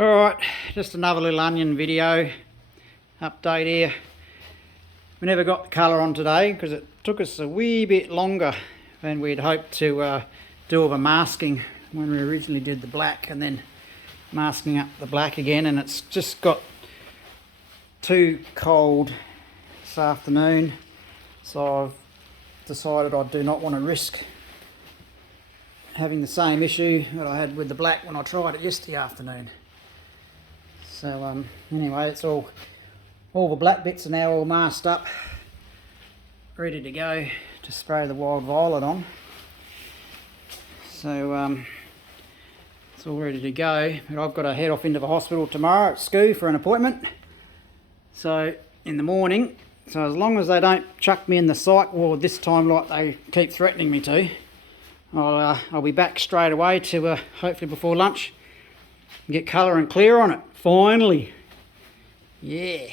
Alright, just another little onion video update here. We never got the colour on today because it took us a wee bit longer than we'd hoped to do all the masking when we originally did the black, and then masking up the black again, and it's just got too cold this afternoon, so I've decided I do not want to risk having the same issue that I had with the black when I tried it yesterday afternoon. So anyway, it's all the black bits are now all masked up, ready to go to spray the wild violet on. So it's all ready to go, but I've got to head off into the hospital tomorrow at SCOO for an appointment. So in the morning, so as long as they don't chuck me in the psych ward this time like they keep threatening me to, I'll be back straight away to hopefully before lunch get colour and clear on it. Finally. Yeah.